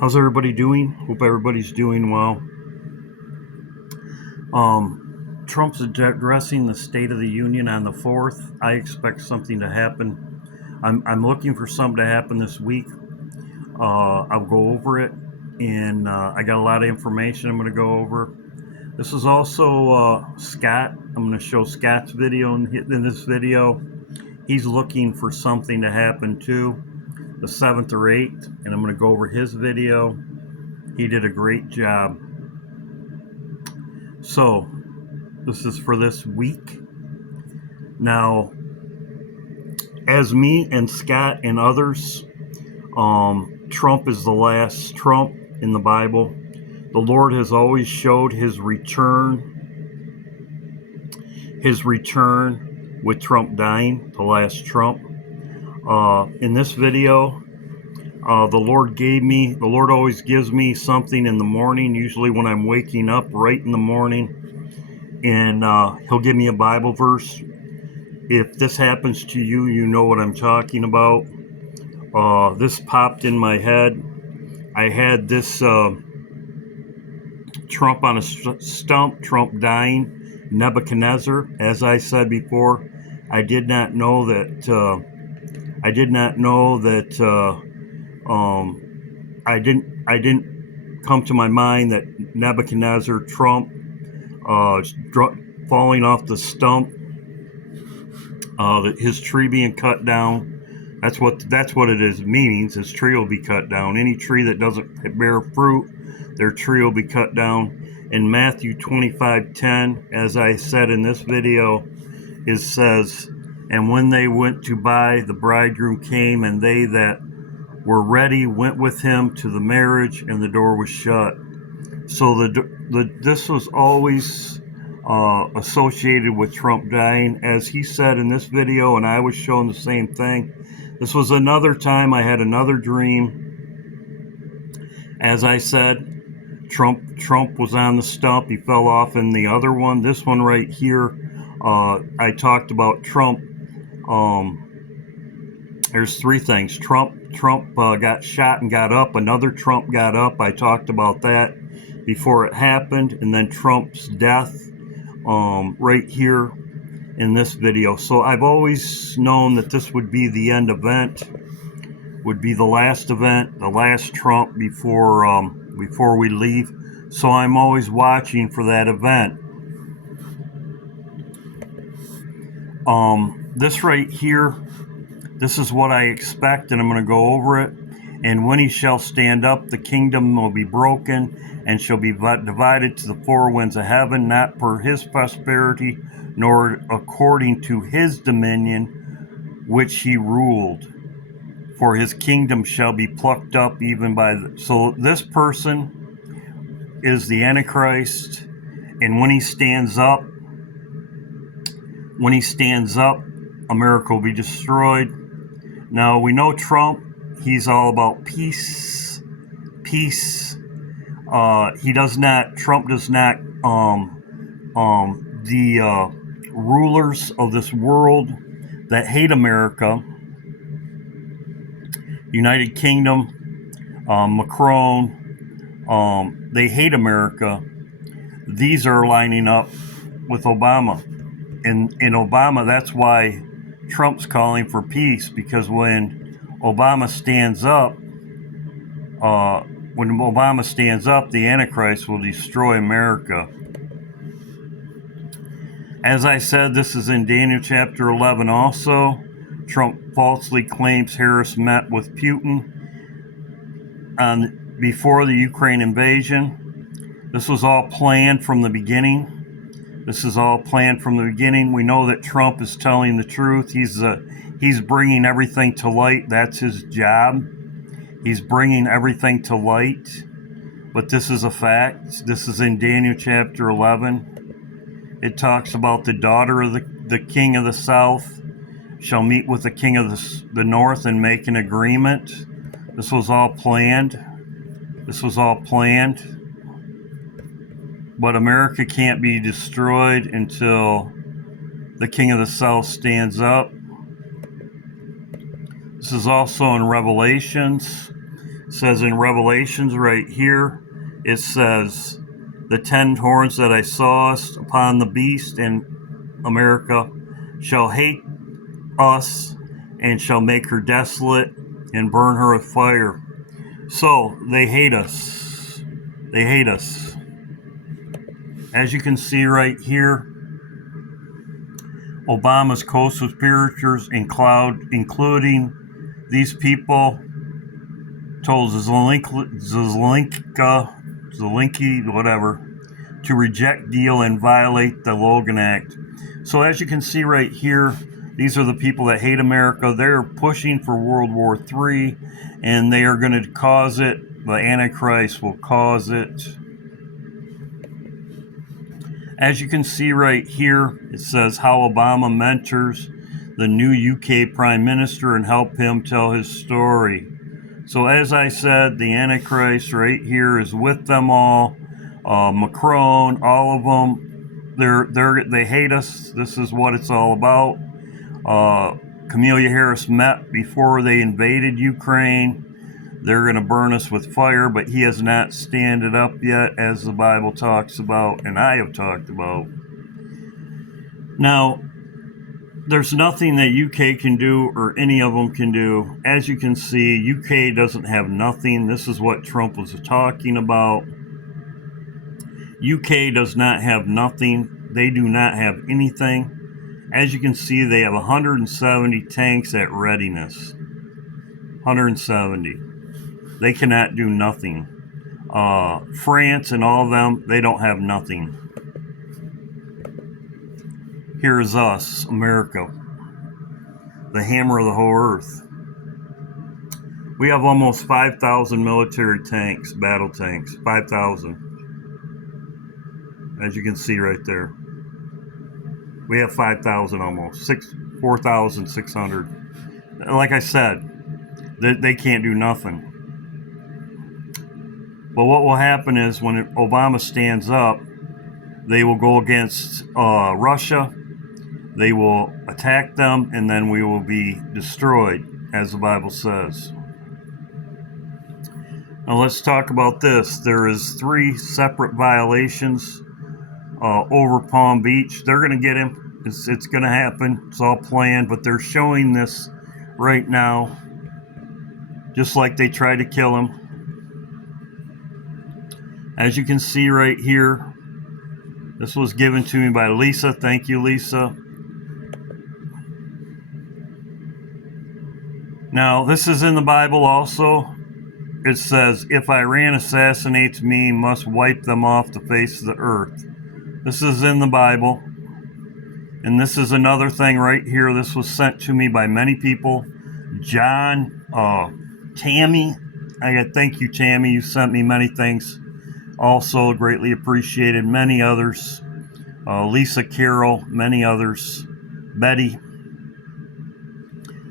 How's everybody doing? Hope everybody's doing well. Trump's addressing the State of the Union on the 4th. I expect something to happen. I'm looking for something to happen this week. I'll go over it, and I got a lot of information I'm going to go over. This is also Scott. I'm going to show Scott's video in this video. He's looking for something to happen too, the 7th or 8th, and I'm going to go over his video. He did a great job. So, this is for this week. Now, as me and Scott and others, Trump is the last Trump in the Bible. The Lord has always showed his return with Trump dying, the last Trump. In this video, the Lord always gives me something in the morning, usually when I'm waking up right in the morning, and he'll give me a Bible verse. If this happens to you, you know what I'm talking about. This popped in my head. I had this Trump on a stump, Trump dying, Nebuchadnezzar. As I said before, I did not know that I didn't come to my mind that Nebuchadnezzar, Trump, falling off the stump, his tree being cut down. That's what it is means. His tree will be cut down. Any tree that doesn't bear fruit, their tree will be cut down. In Matthew 25:10, as I said in this video, it says, "And when they went to buy, the bridegroom came, and they that were ready went with him to the marriage, and the door was shut." So this was always associated with Trump dying, as he said in this video, and I was shown the same thing. This was another time I had another dream. As I said, Trump was on the stump. He fell off in the other one. This one right here, I talked about Trump. There's three things. Trump got shot and got up. Another Trump got up. I talked about that before it happened. And then Trump's death right here in this video. So I've always known that this would be the end event, would be the last event, the last Trump before we leave. So I'm always watching for that event. This right here, this is what I expect, and I'm going to go over it. "And when he shall stand up, the kingdom will be broken, and shall be divided to the four winds of heaven, not per his prosperity, nor according to his dominion, which he ruled. For his kingdom shall be plucked up even by the..." So this person is the Antichrist, and when he stands up, America will be destroyed. Now, we know Trump, he's all about peace. Trump does not, the rulers of this world that hate America, United Kingdom, Macron, they hate America. These are lining up with Obama. In Obama, that's why Trump's calling for peace, because when Obama stands up, the Antichrist will destroy America. As I said, this is in Daniel chapter 11 also. Trump falsely claims Harris met with Putin before the Ukraine invasion. This was all planned from the beginning. We know that Trump is telling the truth. He's bringing everything to light. That's his job. He's bringing everything to light. But this is a fact. This is in Daniel chapter 11. It talks about the daughter of the king of the south shall meet with the king of the north and make an agreement. This was all planned. But America can't be destroyed until the king of the south stands up. This is also in Revelations. It says in Revelations right here, it says, the 10 horns that I saw upon the beast in America shall hate us and shall make her desolate and burn her with fire. So they hate us. They hate us. As you can see right here, Obama's co-conspirators including these people, told Zelensky, whatever, to reject deal and violate the Logan Act. So as you can see right here, these are the people that hate America. They're pushing for World War III, and they are going to cause it. The Antichrist will cause it. As you can see right here, it says how Obama mentors the new UK Prime Minister and help him tell his story. So as I said, the Antichrist right here is with them all. Macron, all of them, they hate us. This is what it's all about. Kamala Harris met before they invaded Ukraine. They're going to burn us with fire, but he has not standed up yet, as the Bible talks about, and I have talked about. Now, there's nothing that UK can do or any of them can do. As you can see, UK doesn't have nothing. This is what Trump was talking about. UK does not have nothing. They do not have anything. As you can see, they have 170 tanks at readiness. 170. They cannot do nothing. France and all of them, they don't have nothing. Here's us, America, the hammer of the whole earth. We have almost 5,000 military tanks, battle tanks, 5,000. As you can see right there. We have 5,000 almost, 4,600. Like I said, they can't do nothing. But what will happen is when Obama stands up, they will go against Russia. They will attack them, and then we will be destroyed, as the Bible says. Now let's talk about this. There is 3 separate violations over Palm Beach. They're going to get him. It's going to happen. It's all planned, but they're showing this right now, just like they tried to kill him. As you can see right here, this was given to me by Lisa. Thank you, Lisa. Now, this is in the Bible also. It says, if Iran assassinates me, must wipe them off the face of the earth. This is in the Bible. And this is another thing right here. This was sent to me by many people. John, Tammy. I got thank you, Tammy. You sent me many things. Also greatly appreciated. Many others. Lisa Carroll, many others. Betty.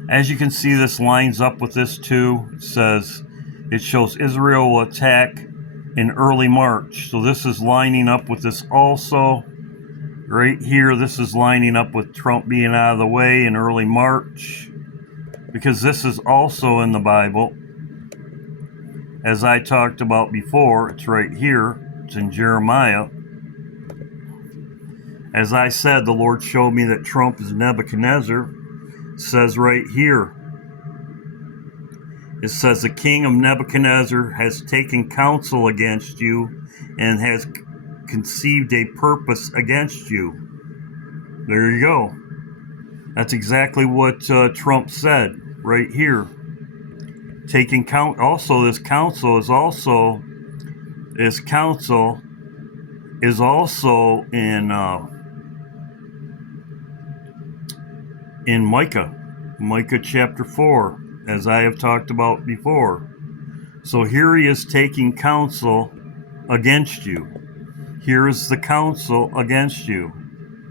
As you can see, this lines up with this too. It says, it shows Israel will attack in early March. So this is lining up with this also. Right here, this is lining up with Trump being out of the way in early March. Because this is also in the Bible. As I talked about before, it's right here. It's in Jeremiah. As I said, the Lord showed me that Trump is Nebuchadnezzar. It says right here. It says, the king of Nebuchadnezzar has taken counsel against you and has conceived a purpose against you. There you go. That's exactly what Trump said right here. Taking count. Also, this counsel is also in Micah chapter 4, as I have talked about before. So here he is taking counsel against you. Here is the counsel against you,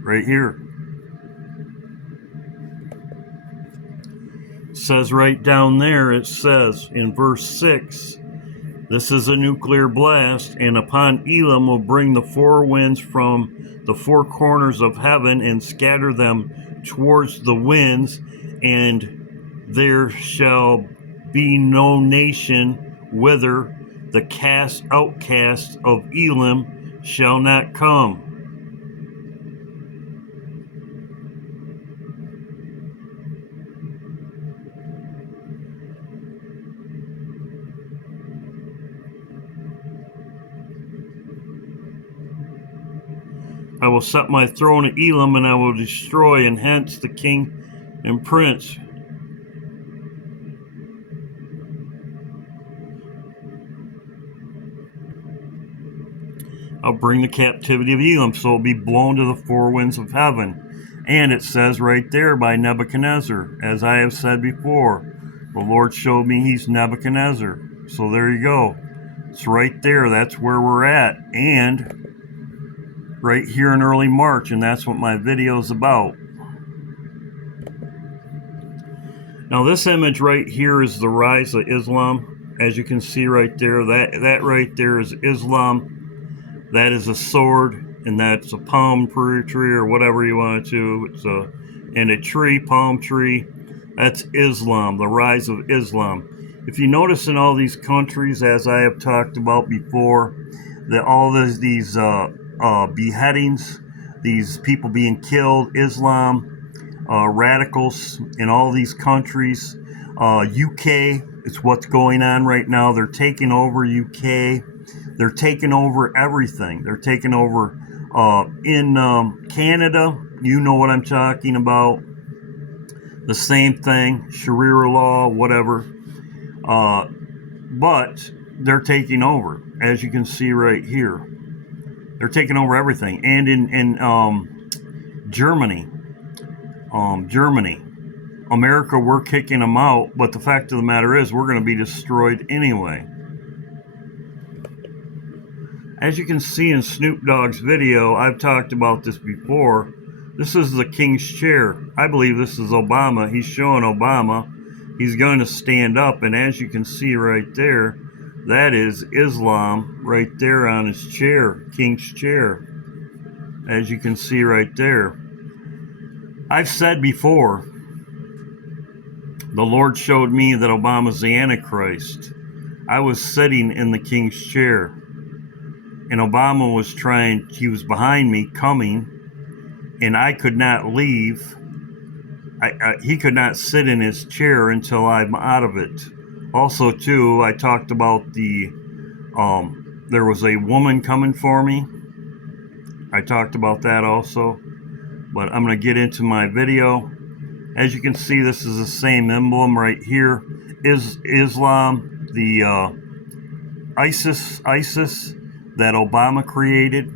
right here. It says right down there, it says in verse 6, this is a nuclear blast, and upon Elam will bring the 4 winds from the 4 corners of heaven and scatter them towards the winds, and there shall be no nation whither the outcast of Elam shall not come. I will set my throne at Elam, and I will destroy, and hence the king and prince. I'll bring the captivity of Elam, so it'll be blown to the four winds of heaven. And it says right there by Nebuchadnezzar, as I have said before, the Lord showed me he's Nebuchadnezzar. So there you go. It's right there. That's where we're at. And right here in early March, and that's what my video is about. Now this image right here is the rise of Islam. As you can see right there, that right there is Islam. That is a sword, and that's a palm tree or whatever you want to. It's a tree, palm tree. That's Islam, the rise of Islam. If you notice in all these countries, as I have talked about before, that all these beheadings, these people being killed, Islam, radicals in all these countries. UK is what's going on right now. They're taking over UK. They're taking over everything. They're taking over in Canada. You know what I'm talking about. The same thing, Sharia law, whatever. But they're taking over, as you can see right here. They're taking over everything. And in Germany, America, we're kicking them out, but the fact of the matter is we're going to be destroyed anyway. As you can see in Snoop Dogg's video, I've talked about this before. This is the king's chair. I believe this is Obama. He's showing Obama. He's going to stand up, and as you can see right there, that is Islam right there on his chair, king's chair. As you can see right there. I've said before, the Lord showed me that Obama's the Antichrist. I was sitting in the king's chair, and Obama was he was behind me coming, and I could not leave. He could not sit in his chair until I'm out of it. Also, too, I talked about there was a woman coming for me. I talked about that also. But I'm going to get into my video. As you can see, this is the same emblem right here. Is Islam, the ISIS that Obama created.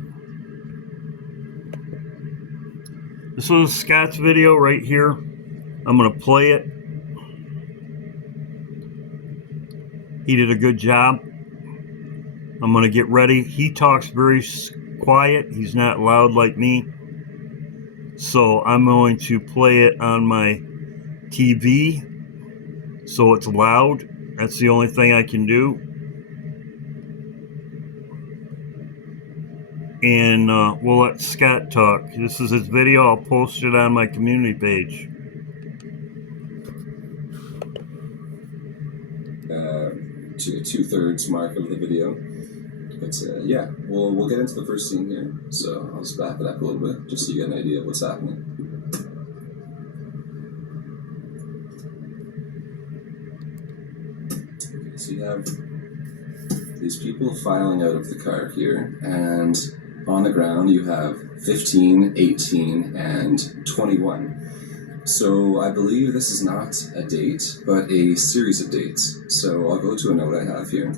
This was Scott's video right here. I'm going to play it. He did a good job. I'm going to get ready. He talks very quiet. He's not loud like me. So I'm going to play it on my TV so it's loud. That's the only thing I can do. And we'll let Scott talk. This is his video. I'll post it on my community page. 2/3 mark of the video. But yeah, we'll get into the first scene here. So I'll just back it up a little bit, just so you get an idea of what's happening. Okay, so you have these people filing out of the car here, and on the ground you have 15, 18, and 21. So I believe this is not a date, but a series of dates. So I'll go to a note I have here.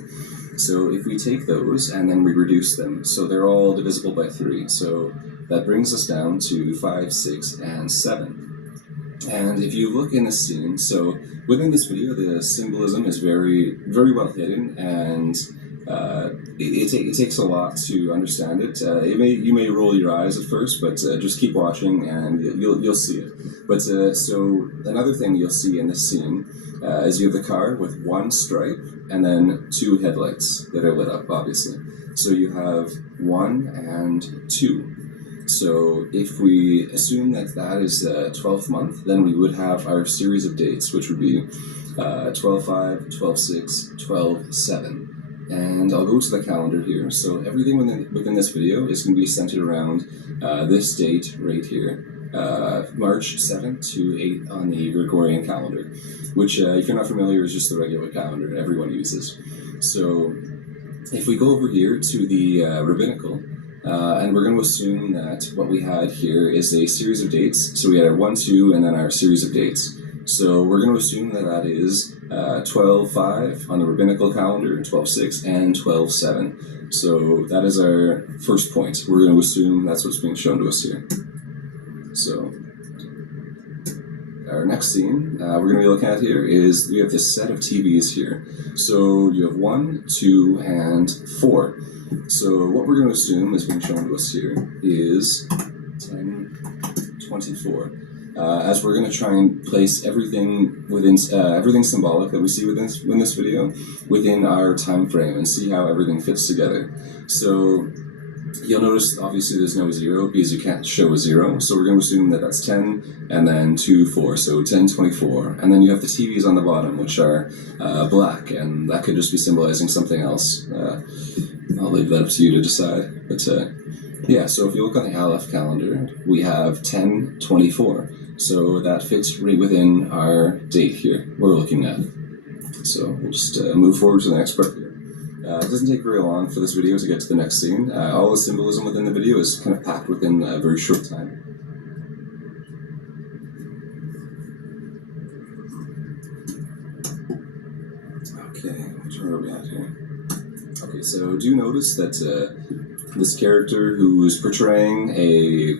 So if we take those and then we reduce them, so they're all divisible by 3, so that brings us down to 5, 6, and 7. And if you look in this scene, so within this video, the symbolism is very, very well hidden, and it takes a lot to understand it. You may roll your eyes at first, but just keep watching and you'll see it. But so another thing you'll see in this scene is you have the car with 1 stripe and then 2 headlights that are lit up, obviously. So you have 1 and 2. So if we assume that is the 12th month, then we would have our series of dates, which would be 12-5, 12-6, 12-7. And I'll go to the calendar here. So everything within this video is going to be centered around this date right here, March 7th to 8th on the Gregorian calendar, which, if you're not familiar, is just the regular calendar everyone uses. So if we go over here to the rabbinical, and we're going to assume that what we had here is a series of dates. So we had our 1, 2, and then our series of dates. So we're going to assume that that is 12-5 on the rabbinical calendar, 12-6, and 12-7. So that is our first point. We're going to assume that's what's being shown to us here. So our next scene we're going to be looking at here is we have this set of TVs here. So you have 1, 2, and 4. So what we're going to assume is being shown to us here is 1024. As we're going to try and place everything within everything symbolic that we see within this video within our time frame and see how everything fits together. So you'll notice obviously there's no 0 because you can't show a 0. So we're going to assume that that's 10 and then 2, 4. So 1024. And then you have the TVs on the bottom, which are black, and that could just be symbolizing something else. I'll leave that up to you to decide. But yeah, so if you look on the Aleph calendar, we have 1024. So that fits right within our date here we're looking at. So we'll just move forward to the next part here. It doesn't take very long for this video to get to the next scene. All the symbolism within the video is kind of packed within a very short time. Okay, where are we at here? Okay, so do notice that this character who's portraying a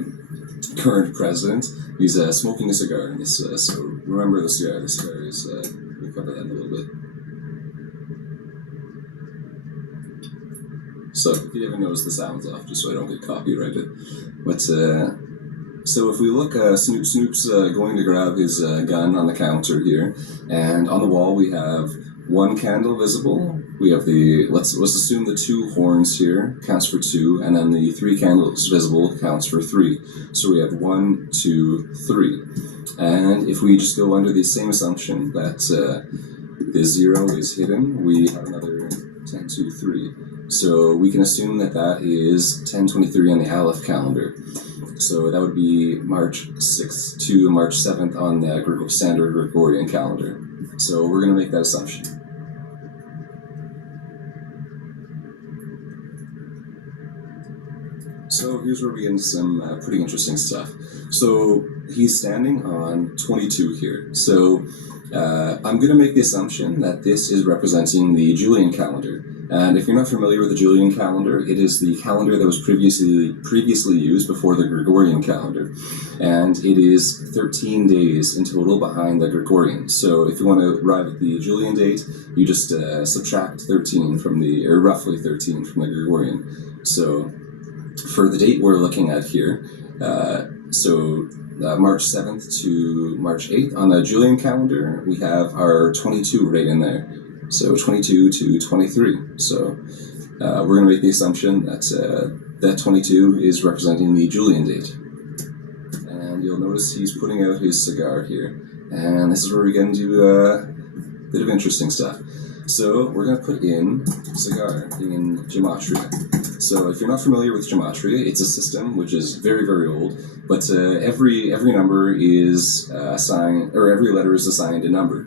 current president, he's smoking a cigar in this, so remember the cigar. The cigar is, we'll cover that in a little bit. So if you haven't noticed, the sound's off, just so I don't get copyrighted. But, so if we look, Snoop's going to grab his gun on the counter here, and on the wall we have 1 candle visible. We have the, let's assume the 2 horns here counts for 2, and then the 3 candles visible counts for 3. So we have 1, 2, 3. And if we just go under the same assumption that the 0 is hidden, we have another 10, 2, 3. So we can assume that that is 1023 on the Aleph calendar. So that would be March 6th to March 7th on the standard Gregorian calendar. So we're going to make that assumption. So here's where we get into some pretty interesting stuff. So he's standing on 22 here. So I'm going to make the assumption that this is representing the Julian calendar. And if you're not familiar with the Julian calendar, it is the calendar that was previously used before the Gregorian calendar. And it is 13 days in total behind the Gregorian. So if you want to arrive at the Julian date, you just subtract 13 from the, or roughly 13 from the Gregorian. So for the date we're looking at here, March 7th to March 8th on the Julian calendar, we have our 22 right in there. So 22 to 23. So we're going to make the assumption that that 22 is representing the Julian date. And you'll notice he's putting out his cigar here. And this is where we get into a bit of interesting stuff. So we're going to put in cigar in gematria. So if you're not familiar with gematria, it's a system which is very, very old, but every number is assigned, or every letter is assigned a number,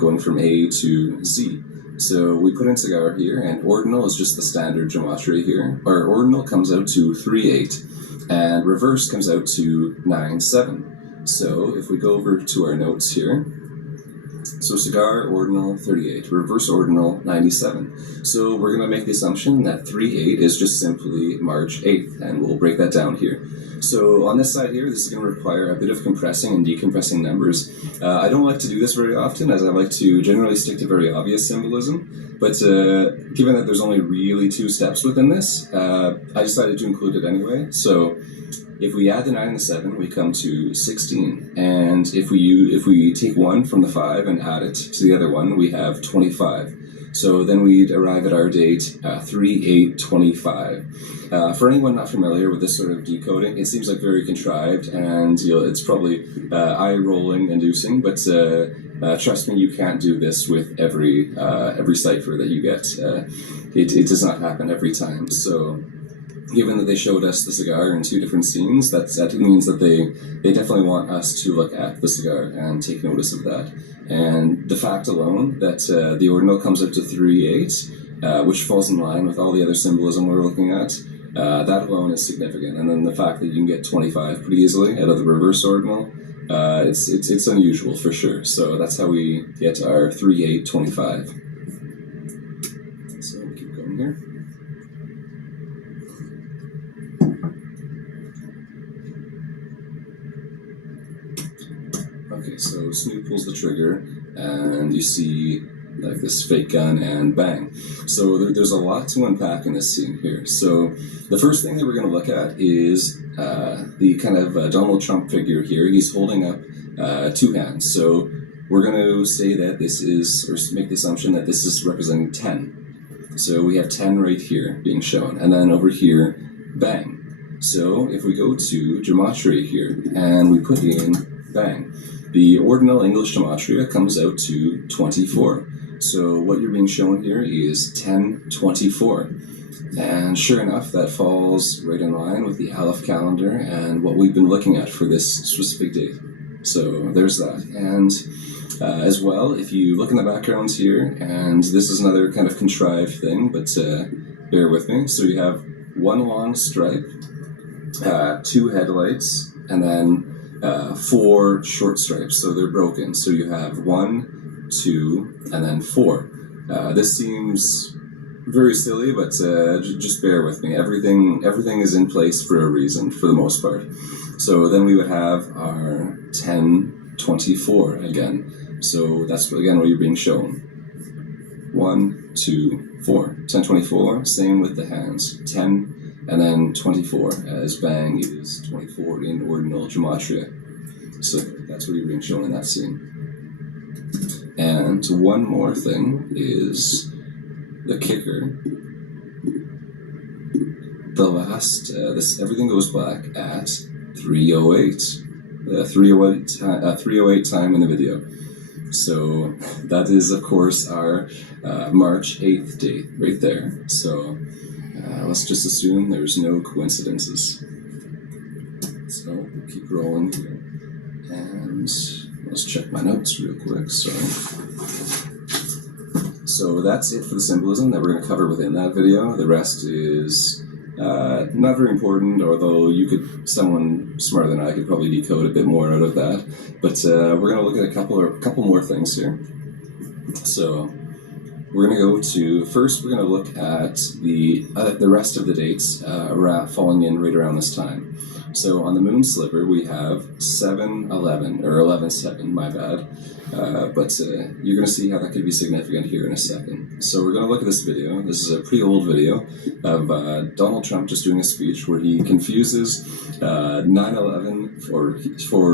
going from A to Z. So we put in cigar here, and ordinal is just the standard gematria here. Our ordinal comes out to 3-8, and reverse comes out to 9-7. So if we go over to our notes here, so cigar, ordinal, 38. Reverse ordinal, 97. So we're going to make the assumption that 3-8 is just simply March 8th, and we'll break that down here. So on this side here, this is going to require a bit of compressing and decompressing numbers. I don't like to do this very often, as I like to generally stick to very obvious symbolism. But given that there's only really 2 steps within this, I decided to include it anyway. So if we add the 9 and the 7, we come to 16. And if we take 1 from the 5 and add it to the other one, we have 25. So then we'd arrive at our date, 3-8-25. For anyone not familiar with this sort of decoding, it seems like very contrived, and it's probably eye-rolling inducing, but Trust me, you can't do this with every cipher that you get. It does not happen every time. So, given that they showed us the cigar in two different scenes, that means that they definitely want us to look at the cigar and take notice of that. And the fact alone that the ordinal comes up to 3.8, which falls in line with all the other symbolism we're looking at, that alone is significant. And then the fact that you can get 25 pretty easily out of the reverse ordinal, it's unusual for sure. So that's how we get our 3.825. So we'll keep going here. Okay, so Snoop pulls the trigger, and you see like this fake gun, and bang. So there's a lot to unpack in this scene here. So the first thing that we're going to look at is the kind of Donald Trump figure here. He's holding up two hands. So we're going to say that this is, or make the assumption that this is representing 10. So we have 10 right here being shown, and then over here, bang. So if we go to gematria here, and we put in bang, the ordinal English gematria comes out to 24. So what you're being shown here is 1024. And sure enough, that falls right in line with the Aleph calendar and what we've been looking at for this specific date. So there's that. And as well, if you look in the background here, and this is another kind of contrived thing, but bear with me. So you have one long stripe, two headlights, and then 4 short stripes, so they're broken. So you have 1, 2, and then 4. This seems very silly, but just bear with me. Everything is in place for a reason, for the most part. So then we would have our 1024 again. So that's again what you're being shown. 1, 2, 4. 1024. Same with the hands. 10. And then 24, as bang is 24 in ordinal gematria. So that's what you're being shown in that scene. And one more thing is the kicker. The last, everything goes black at 3:08. 3:08 time in the video. So that is, of course, our March 8th date right there. So let's just assume there's no coincidences. So we'll keep rolling here. And let's check my notes real quick. So that's it for the symbolism that we're going to cover within that video. The rest is not very important, although someone smarter than I could probably decode a bit more out of that. But we're going to look at a couple more things here. So we're going to go to, first we're going to look at the rest of the dates falling in right around this time. So on the moon sliver we have 7/11, or 11/7, my bad. But you're going to see how that could be significant here in a second. So we're going to look at this video. This is a pretty old video of Donald Trump just doing a speech where he confuses 9/11 for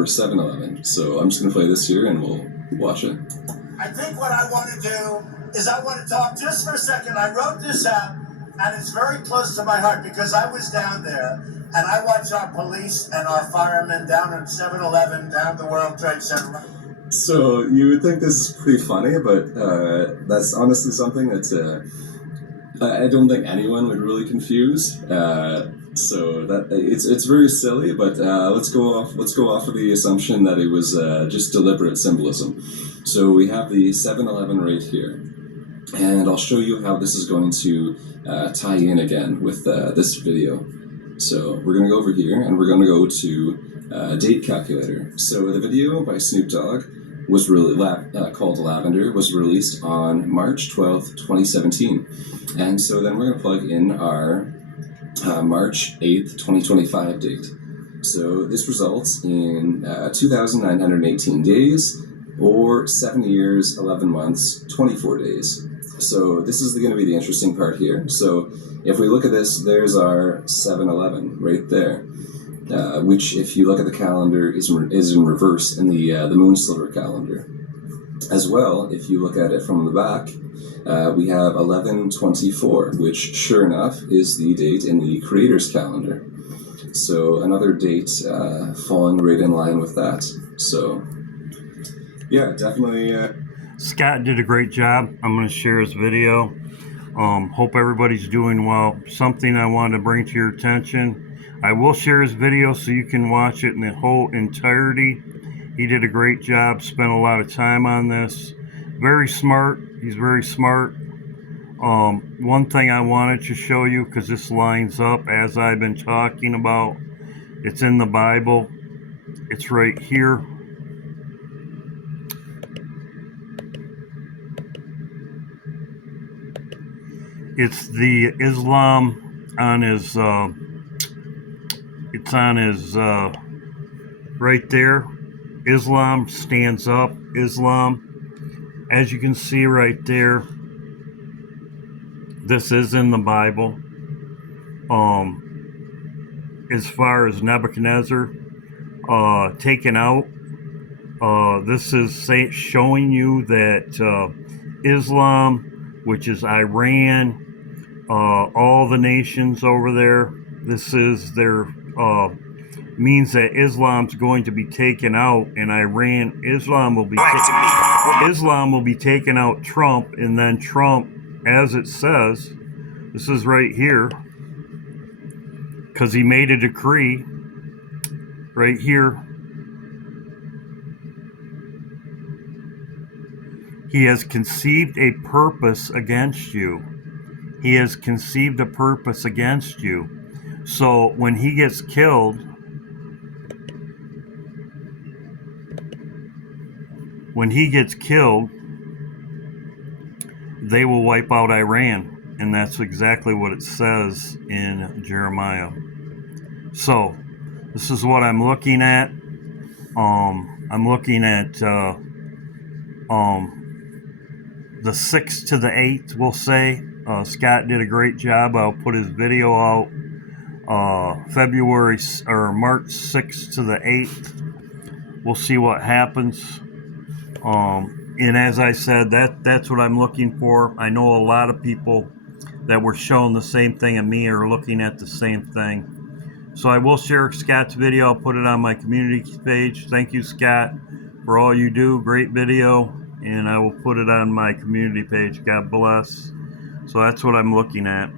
7/11. So I'm just going to play this here and we'll watch it. I think what I want to do is I want to talk just for a second. I wrote this out, and it's very close to my heart because I was down there, and I watched our police and our firemen down at 7-Eleven, down the World Trade Center. So you would think this is pretty funny, but that's honestly something that I don't think anyone would really confuse. So that it's very silly, but let's go off of the assumption that it was just deliberate symbolism. So we have the 7-Eleven right here, and I'll show you how this is going to tie in again with this video. So we're going to go over here, and we're going to go to date calculator. So the video by Snoop Dogg was really called Lavender, was released on March 12th, 2017. And so then we're going to plug in our March 8th, 2025 date. So this results in 2,918 days, or 7 years, 11 months, 24 days. So this is going to be the interesting part here. So if we look at this, there's our 7-Eleven right there. Which, if you look at the calendar, is in reverse in the moon sliver calendar. As well, if you look at it from the back, we have 11/24, which, sure enough, is the date in the creator's calendar. So another date falling right in line with that. So Yeah, definitely. Scott did a great job. I'm going to share his video. Hope everybody's doing well. Something I wanted to bring to your attention. I will share his video so you can watch it in the whole entirety. He did a great job, spent a lot of time on this. Very smart. He's very smart. One thing I wanted to show you, because this lines up as I've been talking about, it's in the Bible. It's right here. It's the Islam on his, it's on his, right there. Islam stands up. Islam. As you can see right there, this is in the Bible. As far as Nebuchadnezzar taken out, this is showing you that Islam, which is Iran, all the nations over there, this is their means that Islam's going to be taken out, and Iran, Islam will be taken out Trump, and then Trump, as it says, this is right here, because he made a decree right here. He has conceived a purpose against you. He has conceived a purpose against you. So when he gets killed, they will wipe out Iran. And that's exactly what it says in Jeremiah. So this is what I'm looking at. I'm looking at the 6th to the 8th, we'll say. Scott did a great job. I'll put his video out March 6th to the 8th. We'll see what happens. And as I said, that's what I'm looking for. I know a lot of people that were shown the same thing and me are looking at the same thing. So I will share Scott's video. I'll put it on my community page. Thank you, Scott, for all you do. Great video. And I will put it on my community page. God bless. So that's what I'm looking at.